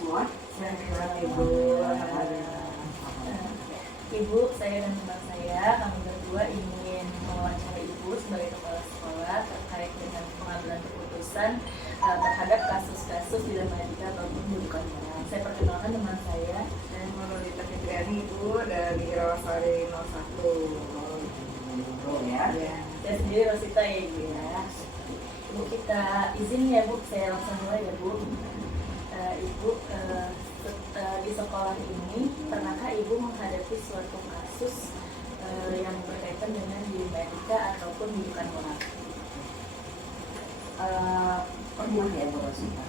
semua? Sehat Ibu. Ibu, saya dan teman saya, kami berdua ingin mewawancara Ibu sebagai kepala sekolah terkait dengan pengambilan keputusan terhadap kasus-kasus dilematika ataupun bukan barang. Saya perkenalkan teman saya. Saya Nurulita Fitriani Ibu dari Rawasari 01. Ya. Saya sendiri Rosita ya Ibu ya. Ibu, kita izin ya Bu, saya langsung mulai ya Bu. Ibu, di sekolah ini pernahkah Ibu menghadapi suatu kasus yang berkaitan dengan dilematika ataupun bukan orang? Pernah ya Bu Rosita.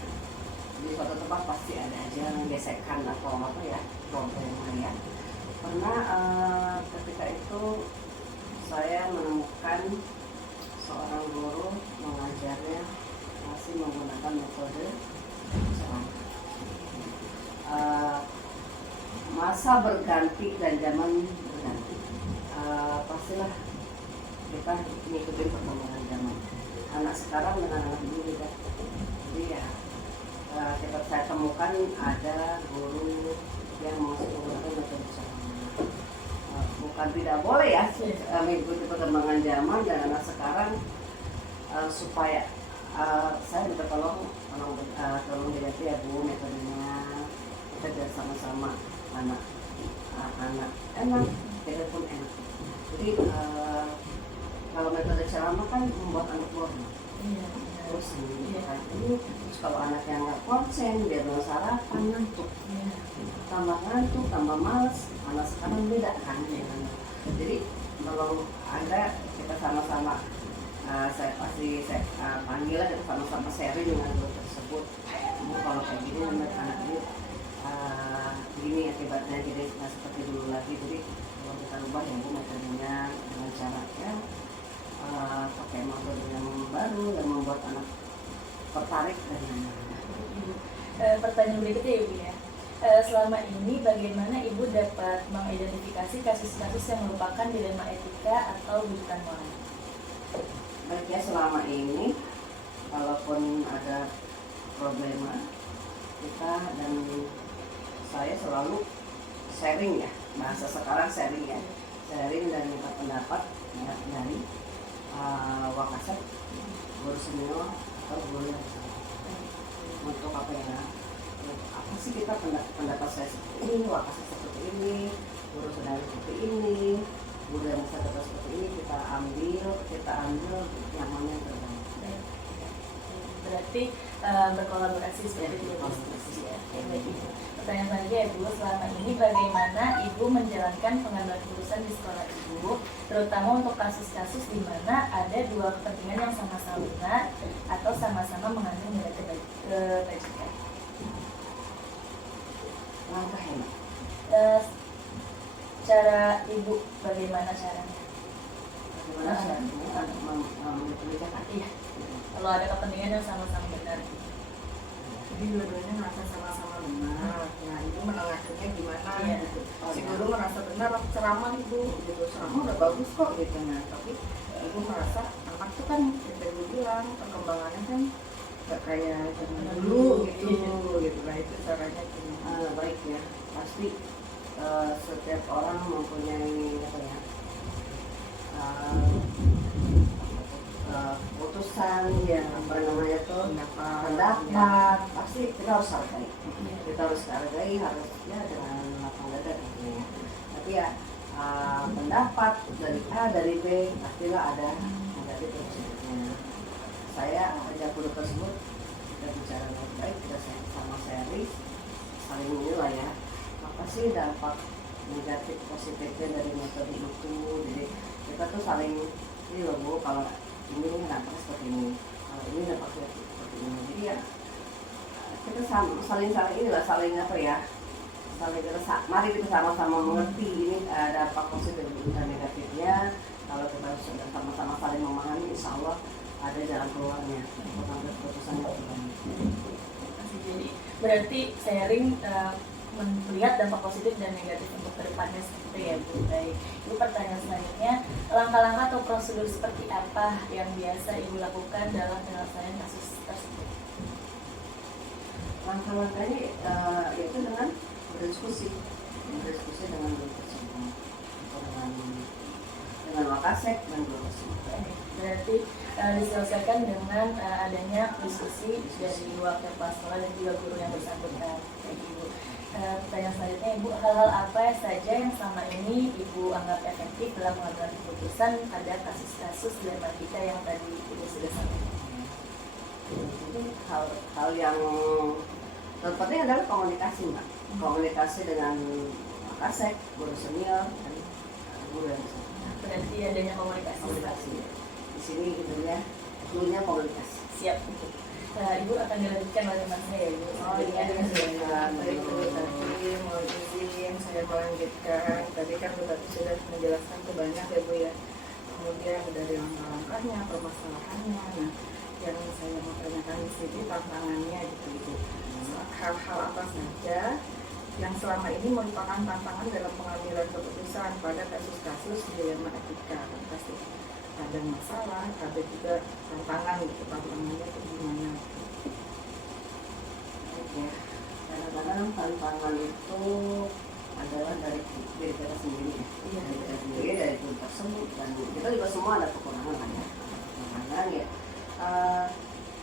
Di suatu tempat pasti ada aja gesekan atau apa ya, problemnya ya. Pernah ketika itu saya menemukan seorang guru mengajarnya masih menggunakan metode ceramah. Masa berganti dan zaman berganti. Pastilah kita ngikutin perkembangan zaman. Anak sekarang dengan anak dulu beda. Jadi ya saya temukan ada guru yang masih menggunakan metode ceramah. Bukan tidak boleh ya mengikuti perkembangan zaman dan anak sekarang supaya saya minta tolong diganti ya Bu metodenya, kita biar sama-sama anak enak, kita pun enak. Jadi kalau metode ceramah kan membuat anak boring. Terus terus kalau anaknya nggak konsen, dia belum sarapan, ngantuk, tambah ngantuk, tambah males. Anak sekarang beda kan ya. Jadi kalau ada kita sama-sama saya panggil kita sama-sama sharing dengan guru tersebut. Kalau kayak gini anak ini begini akibatnya, jadi nggak seperti dulu lagi. Jadi kalau kita ubah ya metodenya dengan cara ya pakai metode yang baru yang membuat anak tertarik dengan Pertanyaan berikutnya Ibu ya. Selama ini bagaimana Ibu dapat mengidentifikasi kasus-kasus yang merupakan dilema etika atau bukan moral? Baik ya, selama ini kalaupun ada problema kita dan saya selalu sharing ya, bahasa sekarang sharing ya, sharing dan minta pendapat ya, dari Wakasek, guru senior atau guru yang untuk apa ya, apa sih kita pendapat saya seperti ini, Wakasek seperti ini, guru senior seperti ini, guru yang bisa dapat seperti ini, kita ambil yang mana yang terbaik. Berarti berkolaborasi seperti itu ya. Pertanyaan selanjutnya Ibu, selama ini bagaimana Ibu menjalankan pengambilan keputusan di sekolah Ibu, terutama untuk kasus-kasus di mana ada dua kepentingan yang sama-sama benar atau sama-sama mengandung nilai kebajikan? Langkah ini. Cara Ibu bagaimana caranya? Bagaimana caranya mengambil kebijakan? Iya. Kalau ada kepentingan yang sama-sama benar. Jadi dua-duanya merasa sama-sama benar. Nah itu menengahinnya gimana gitu. Si guru merasa benar ceramah Ibu gitu, ceramah udah bagus kok gitu. Nah tapi Ibu merasa anak tuh kan yang Ibu bilang perkembangannya kan gak kayak zaman dulu gitu. Nah itu caranya gimana? Baik ya, pasti setiap orang mempunyai apa ya, keputusan yang apa namanya tuh pendapat pasti kita harus hargai, harusnya dengan lapang dada gitu ya. Tapi ya pendapat dari A dari B pastilah ada negatif positifnya. Saya ajak guru tersebut, kita bicara baik-baik, kita sama sharing, saling menilai ya, apa sih dampak negatif positifnya dari metode itu. Jadi kita tuh saling ini loh Bu, kalau ini dampaknya seperti ini, kalau ini dampaknya seperti ini. Jadi ya kita saling inilah, saling apa ya, mari kita sama-sama mengerti ini dampak positif dan negatifnya. Kalau kita sudah sama-sama saling memahami, insya Allah ada jalan keluarnya untuk mengambil keputusan yang terbaik. Jadi berarti sharing melihat dampak positif dan negatif untuk kedepannya seperti ya Bu. Baik, Ibu, pertanyaan selanjutnya, langkah-langkah atau prosedur seperti apa yang biasa Ibu lakukan dalam penyelesaian kasus tersebut? Langkah-langkahnya kasek dan guru senior. Berarti diselesaikan dengan adanya diskusi dari wakil kepala sekolah dan juga guru yang bersangkutan. Ibu, pertanyaan selanjutnya Ibu, hal-hal apa saja yang selama ini Ibu anggap efektif dalam mengambil keputusan pada kasus-kasus dilematika yang tadi Ibu sudah sampaikan? Jadi hal yang terpenting adalah komunikasi, Mbak. Komunikasi dengan kasek, guru senior, dan guru yang bersangkutan. Berarti adanya komunikasi. Di sini dulunya komunikasi. Siap. Ibu akan dilanjutkan oleh Mas ya, Ibu. Baik Bu, tadi mau izin saya melanjutkan. Tadi kan Bu Tati sudah menjelaskan ke banyak ya Bu ya. Kemudian dari langkah-langkahnya, permasalahannya. Nah, yang saya mau tanyakan di sini tantangannya gitu Ibu. Hal-hal apa saja yang selama ini merupakan tantangan dalam pengambilan keputusan pada kasus-kasus dilema etika. Pasti ada masalah, ada juga tantangan gitu, tantangannya itu gimana? Ya, kadang-kadang tantangan itu adalah dari diri kita sendiri, dari kita sendiri, dari tim tersebut, dan kita juga semua ada kekurangan kan ya. Kekurangan ya.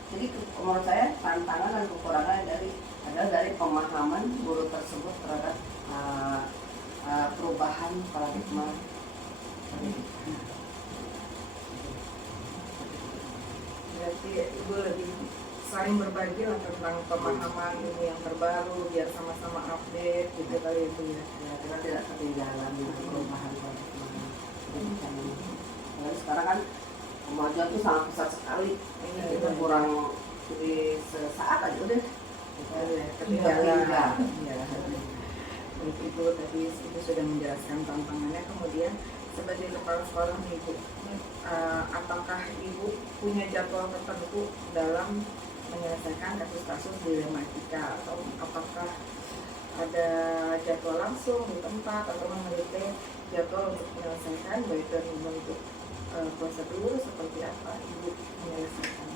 Jadi menurut saya tantangan dan kekurangan adalah dari pemahaman guru tersebut terhadap perubahan paradigma pendidikan. Berarti Ibu lebih saling berbagi lah tentang pemahaman ini yang terbaru biar sama-sama update gitu kali itu ya. Ya, kita tidak ketinggalan perubahan paradigma pendidikan ini. Jadi sekarang kan kemajuan itu sangat pesat sekali. Kita kurang di sesaat aja udah ketinggalan. Ibu tadi itu sudah menjelaskan tantangannya. Kemudian sebagai kepala sekolah nih Ibu, apakah Ibu punya jadwal tertentu dalam menyelesaikan kasus-kasus dilematika, atau apakah ada jadwal langsung di tempat atau memiliki jadwal untuk menyelesaikan baik dari bentuk prosedur seperti apa Ibu menyelesaikan?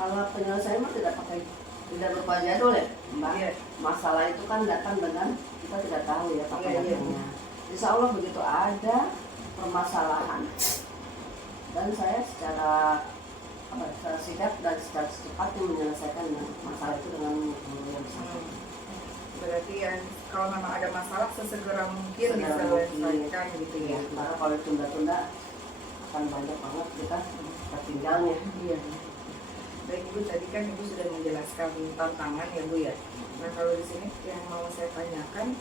Kalau penyelesaian tidak berupa jadwal ya, Mbak. Iya. Masalah itu kan datang dengan kita tidak tahu ya kapan datangnya. Insya Allah begitu ada permasalahan dan saya secara sigap dan secara secepatnya menyelesaikan masalah itu dengan guru yang bersangkutan. Berarti ya kalau memang ada masalah sesegera mungkin diselesaikan gitu ya. Karena kalau tunda-tunda akan banyak banget kita tertinggalnya. Iya. Baik Ibu, tadi kan Ibu sudah menjelaskan tantangan ya Bu ya. Nah kalau di sini yang mau saya tanyakan,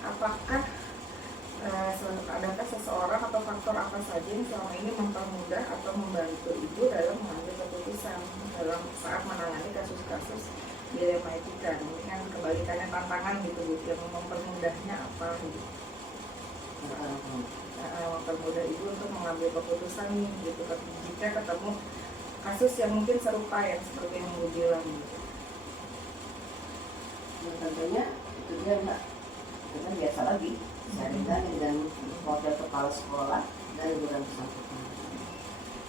apakah adakah seseorang atau faktor apa saja yang selama ini mempermudah atau membantu Ibu dalam mengambil keputusan dalam saat menangani kasus-kasus dilema etika? Ini kan kebalikannya tantangan gitu Bu, yang mempermudahnya apa gitu? Mempermudah Ibu untuk mengambil keputusan nih gitu jika ketemu kasus yang mungkin serupa yang seperti yang Ibu bilang gitu. Tentunya itu dia Mbak, kita biasa lagi sharingan dengan wakil kepala sekolah dan guru yang bersangkutan.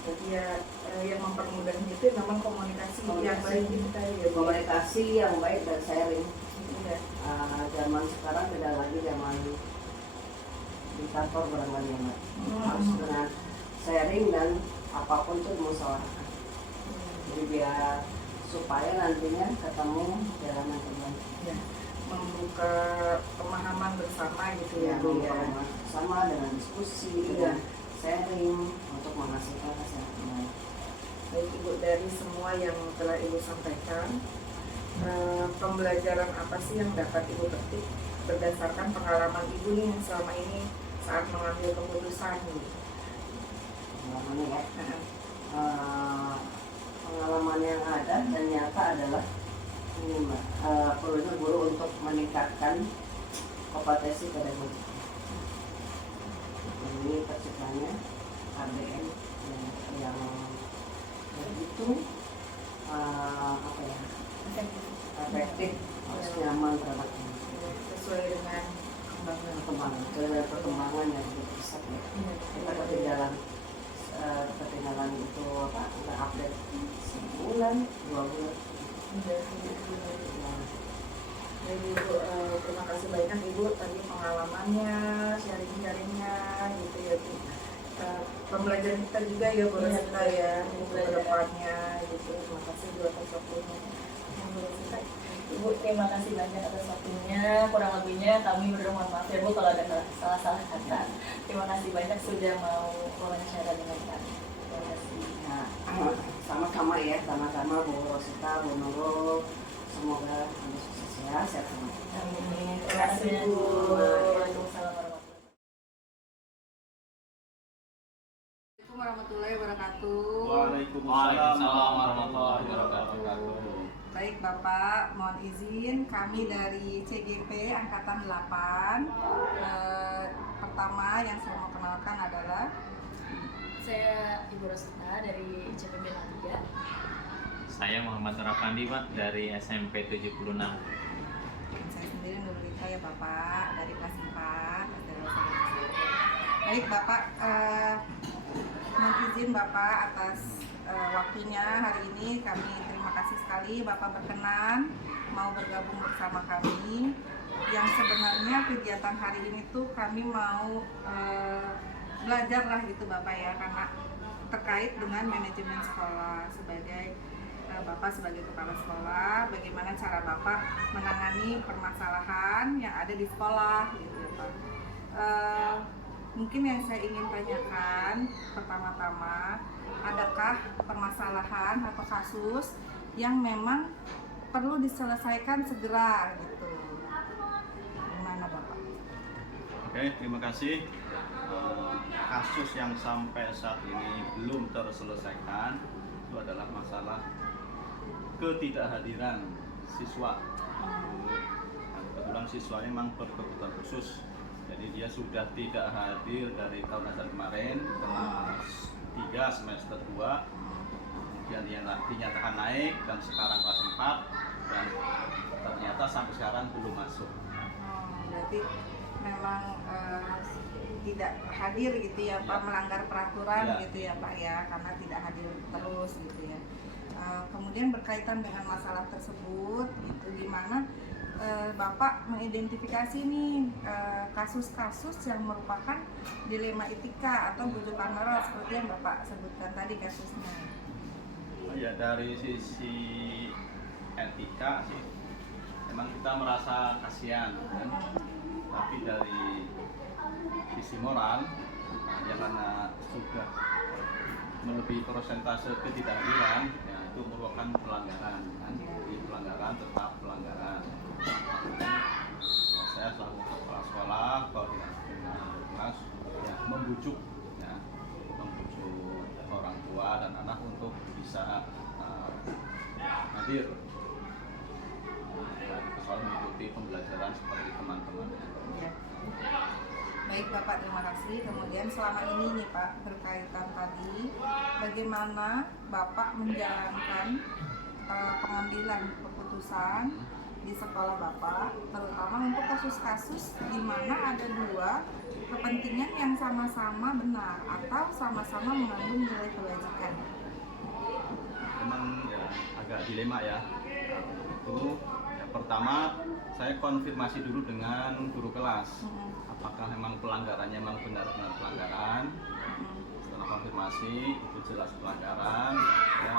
Jadi ya yang mempermudahnya itu memang komunikasi yang baik gitu tadi ya. Komunikasi yang baik dan sharing. Iya. Zaman sekarang tidak lagi zaman di kantor barangkali ya Mbak. Harus dengan sharing dan apapun itu dimusyawarahkan. Jadi biar supaya nantinya ketemu jalan yang terbaik. Ya. Membuka pemahaman bersama gitu ya, Bu ya. Sama dengan diskusi, dengan sharing untuk menghasilkan hasil yang terbaik. Baik Ibu, dari semua yang telah Ibu sampaikan, pembelajaran apa sih yang dapat Ibu petik berdasarkan pengalaman Ibu nih yang selama ini saat mengambil keputusan gitu? Pengalamannya ya. Pengalaman yang ada dan nyata adalah ini Mbak, perlunya guru untuk meningkatkan kompetensi pedagogik. Ini terciptanya KBM yang begitu efektif, harus nyaman terhadap Sesuai dengan perkembangan yang begitu pesat ya. Kita ketinggalan itu nggak update sebulan, 2 bulan. Jadi Ibu, terima kasih banyak Ibu tadi pengalamannya, sharing-sharingnya gitu ya Bu. pembelajaran kita juga ya Bu Rosita ya untuk kedepannya gitu. Terima kasih Bu atas waktunya. Ibu, terima kasih banyak atas waktunya. Kurang lebihnya kami berdoa mohon maaf ya Bu kalau ada salah-salah kata. Terima kasih banyak sudah mau wawancara dengan kami. Terima kasih. Nah, sama-sama ya, sama-sama Bu Rosita, Bu Nurul. Semoga Anda sukses ya, sehat semua. Amin. Terima kasih Bu. Waalaikumsalam warahmatullahi Assalamualaikum warahmatullahi wabarakatuh. Waalaikumsalam warahmatullahi wabarakatuh. Baik Bapak, mohon izin kami dari CGP Angkatan 8. Pertama yang saya mau kenalkan adalah Saya Ibu Rosita dari CPB 3. Saya Muhammad Rafandi, Pak, dari SMP 76. saya sendiri Nurulita ya Bapak dari kelas 4 SD Baik Bapak, mohon izin Bapak atas waktunya hari ini. Kami terima kasih sekali Bapak berkenan mau bergabung bersama kami. Yang sebenarnya kegiatan hari ini tuh kami mau belajar lah gitu Bapak ya, karena terkait dengan manajemen sekolah. Sebagai Bapak sebagai kepala sekolah, bagaimana cara Bapak menangani permasalahan yang ada di sekolah gitu ya Pak. Mungkin yang saya ingin tanyakan pertama-tama, adakah permasalahan atau kasus yang memang perlu diselesaikan segera gitu? Gimana Bapak? Oke, terima kasih. Kasus yang sampai saat ini belum terselesaikan itu adalah masalah ketidakhadiran siswa. Nah, kebetulan siswa memang berkebutuhan khusus, jadi dia sudah tidak hadir dari tahun ajar kemarin, kelas 3 semester 2, kemudian dia dinyatakan naik dan sekarang kelas 4, dan ternyata sampai sekarang belum masuk. Berarti memang tidak hadir gitu ya Pak, melanggar peraturan Ya. gitu ya Pak ya, karena tidak hadir terus gitu ya. Kemudian berkaitan dengan masalah tersebut, itu gimana Bapak mengidentifikasi nih kasus-kasus yang merupakan dilema etika atau bujukan moral seperti yang Bapak sebutkan tadi kasusnya. Ya, dari sisi etika sih memang kita merasa kasihan kan? Tapi dari sisi moral, ya karena sudah melebihi persentase ketidakhadiran, ya itu merupakan pelanggaran kan? Jadi pelanggaran tetap pelanggaran. Makanya saya selaku kepala sekolah koordinasi dengan kelas ya, membujuk orang tua dan anak untuk bisa hadir soal mengikuti pembelajaran seperti teman-teman. Ya. Baik Bapak, terima kasih. Kemudian selama ini nih Pak, berkaitan tadi bagaimana Bapak menjalankan pengambilan keputusan di sekolah Bapak, terutama untuk kasus-kasus di mana ada dua kepentingan yang sama-sama benar atau sama-sama mengandung nilai kewajiban. Memang ya agak dilema ya. Itu ya, pertama saya konfirmasi dulu dengan guru kelas. Apakah memang pelanggarannya memang benar-benar pelanggaran? Setelah konfirmasi itu jelas pelanggaran, ya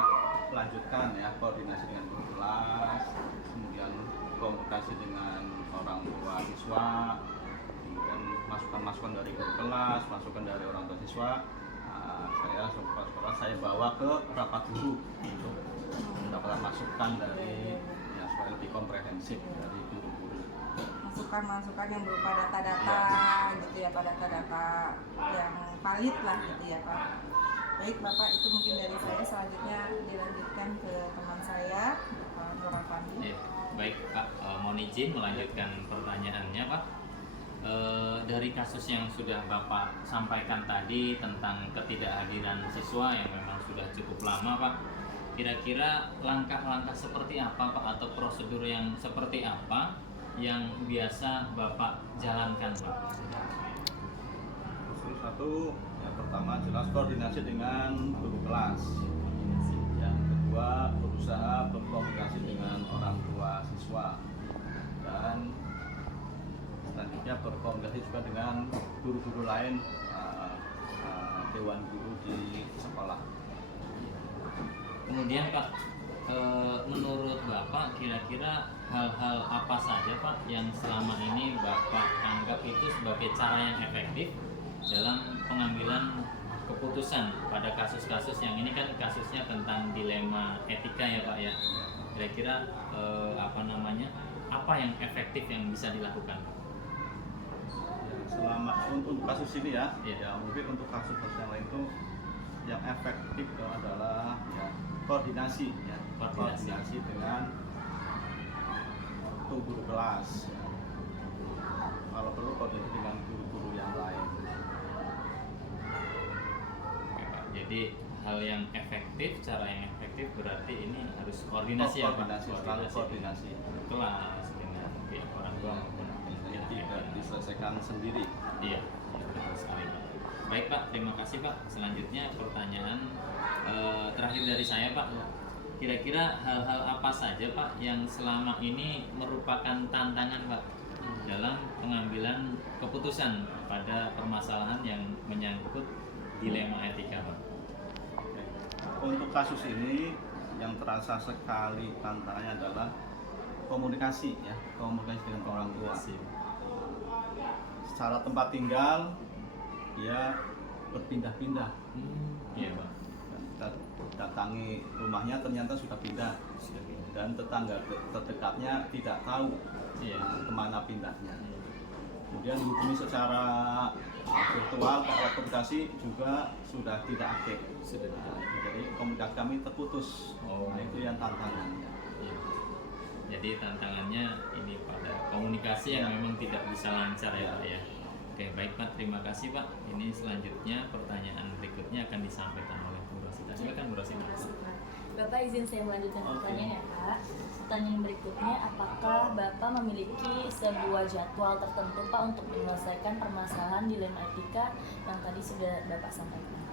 lanjutkan ya koordinasi dengan guru kelas, kemudian komunikasi dengan orang tua siswa, kemudian masukan-masukan dari guru kelas, masukan dari orang tua siswa. Saya sebagai sekolah saya bawa ke rapat guru untuk mendapatkan masukan dari ya supaya lebih komprehensif dari guru-guru. Masukan-masukan yang berupa data-data gitu ya Pak, data-data yang valid lah gitu ya Pak. Baik Bapak, itu mungkin dari saya. Selanjutnya dilanjutkan ke teman saya, Nur Afandi. Ya, baik Pak, mohon izin melanjutkan pertanyaannya Pak. Dari kasus yang sudah Bapak sampaikan tadi tentang ketidakhadiran siswa yang memang sudah cukup lama Pak, kira-kira langkah-langkah seperti apa Pak atau prosedur yang seperti apa yang biasa Bapak jalankan Pak? Satu, yang pertama jelas koordinasi dengan guru kelas. Yang kedua, berusaha berkomunikasi dengan orang tua siswa. Dan selanjutnya berkomunikasi juga dengan guru-guru lain dewan guru di sekolah. Kemudian Pak, menurut Bapak kira-kira hal-hal apa saja Pak yang selama ini Bapak anggap itu sebagai cara yang efektif dalam pengambilan keputusan pada kasus-kasus yang ini kan kasusnya tentang dilema etika ya Pak ya. Kira-kira apa yang efektif yang bisa dilakukan? Selama untuk kasus ini ya, Iya. ya mungkin untuk kasus-kasus yang lain itu yang efektif itu adalah ya, koordinasi ya, koordinasi dengan guru kelas. Ya. Kalau perlu koordinasi dengan guru-guru yang lain. Oke, Pak. Jadi hal yang efektif, cara yang efektif berarti ini harus koordinasi ya Pak. Koordinasi, selalu koordinasi. Kelas dengan pihak orang tua maupun Yang pihak tidak diselesaikan sendiri. Iya, betul sekali Pak. Baik Pak, terima kasih Pak. Selanjutnya pertanyaan terakhir dari saya Pak. Kira-kira hal-hal apa saja Pak yang selama ini merupakan tantangan Pak dalam pengambilan keputusan pada permasalahan yang menyangkut dilema etika Pak? Oke. Untuk kasus ini yang terasa sekali tantangannya adalah komunikasi ya, komunikasi dengan orang tua. Secara tempat tinggal dia berpindah-pindah. Iya Pak. Kita datangi rumahnya ternyata sudah pindah dan tetangga terdekatnya tidak tahu kemana pindahnya. Kemudian dihubungi secara virtual ke aplikasi juga sudah tidak aktif. Jadi komunikasi kami terputus. Oh. Nah, itu yang tantangannya. Iya. Jadi tantangannya ini pada komunikasi yang memang tidak bisa lancar ya Pak ya. Oke baik Pak, terima kasih Pak. Ini selanjutnya pertanyaan berikutnya akan disampaikan oleh Bu Rosita. Silakan Bu Rosita. Bapak izin saya melanjutkan pertanyaan ya Pak. Pertanyaan berikutnya, apakah Bapak memiliki sebuah jadwal tertentu Pak untuk menyelesaikan permasalahan dilema etika yang tadi sudah Bapak sampaikan?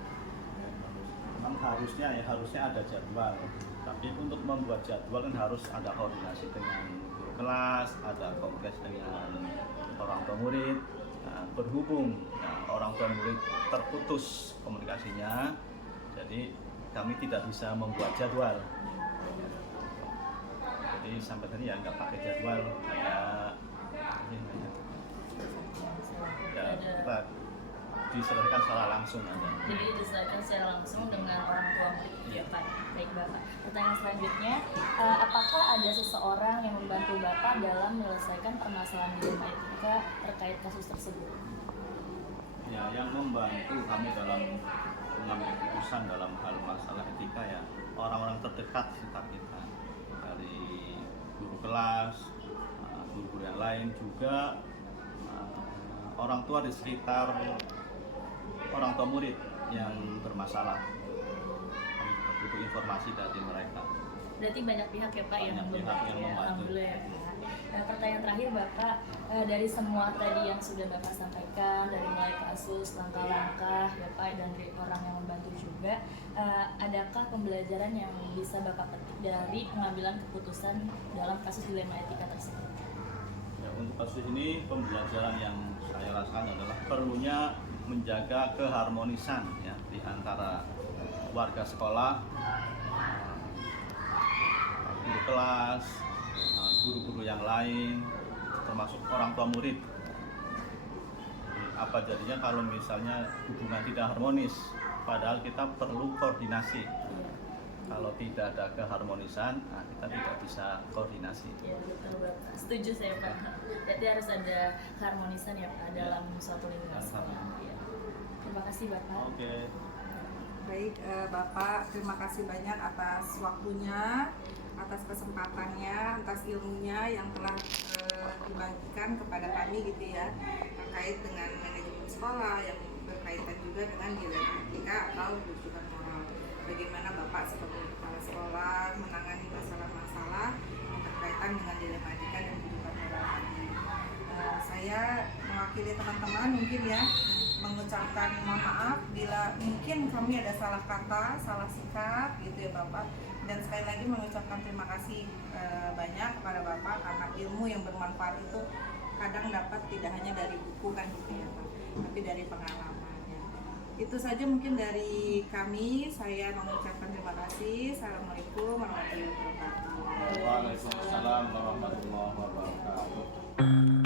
Memang harusnya ada jadwal. Tapi untuk membuat jadwal kan harus ada koordinasi dengan guru kelas, ada komunikasi dengan orang tua murid. Nah, berhubung orang tua murid terputus komunikasinya, jadi kami tidak bisa membuat jadwal. Jadi sampai tadi ya nggak pakai jadwal, kita diselesaikan secara langsung aja. Jadi diselesaikan secara langsung dengan orang tua murid. Iya. Baik Bapak. Pertanyaan selanjutnya, apakah ada seseorang yang membantu Bapak dalam menyelesaikan permasalahan dilema etika terkait kasus tersebut? Ya, yang membantu kami dalam mengambil keputusan dalam hal masalah etika ya orang-orang terdekat sekitar kita, dari guru kelas, guru-guru yang lain juga, orang tua di sekitar orang tua murid yang bermasalah. Kami juga butuh informasi dari mereka. Berarti banyak pihak ya Pak yang Banyak pihak membantu yang ya. membantu. Alhamdulillah ya Pak. Nah, pertanyaan terakhir Bapak, dari semua tadi yang sudah Bapak sampaikan, dari mulai kasus, langkah-langkah ya Pak, dan dari orang yang membantu juga, adakah pembelajaran yang bisa Bapak petik dari pengambilan keputusan dalam kasus dilema etika tersebut? Ya, untuk kasus ini pembelajaran yang saya rasakan adalah perlunya menjaga keharmonisan ya di antara warga sekolah, guru kelas, guru-guru yang lain, termasuk orang tua murid. Jadi, apa jadinya kalau misalnya hubungan tidak harmonis, padahal kita perlu koordinasi. Kalau tidak ada keharmonisan, kita tidak bisa koordinasi. Ya betul Bapak, setuju saya Pak. Jadi harus ada keharmonisan ya Pak dalam suatu lingkungan sekolah. Ya. Terima kasih Bapak. Oke. Baik, Bapak, terima kasih banyak atas waktunya, atas kesempatannya, atas ilmunya yang telah dibagikan kepada kami gitu ya, terkait dengan manajemen sekolah yang berkaitan juga dengan dilema etika atau rujukan moral. Bagaimana Bapak sebagai kepala sekolah menangani masalah-masalah yang berkaitan dengan dilema etika dan rujukan moral ini. Saya mewakili teman-teman mungkin ya mengucapkan mohon maaf bila mungkin kami ada salah kata, salah sikap gitu ya Bapak. Dan sekali lagi mengucapkan terima kasih banyak kepada Bapak karena ilmu yang bermanfaat itu kadang dapat tidak hanya dari buku kan gitu ya Pak, tapi dari pengalamannya. Itu saja mungkin dari kami. Saya mengucapkan terima kasih. Assalamualaikum warahmatullahi wabarakatuh. Waalaikumsalam warahmatullahi wabarakatuh.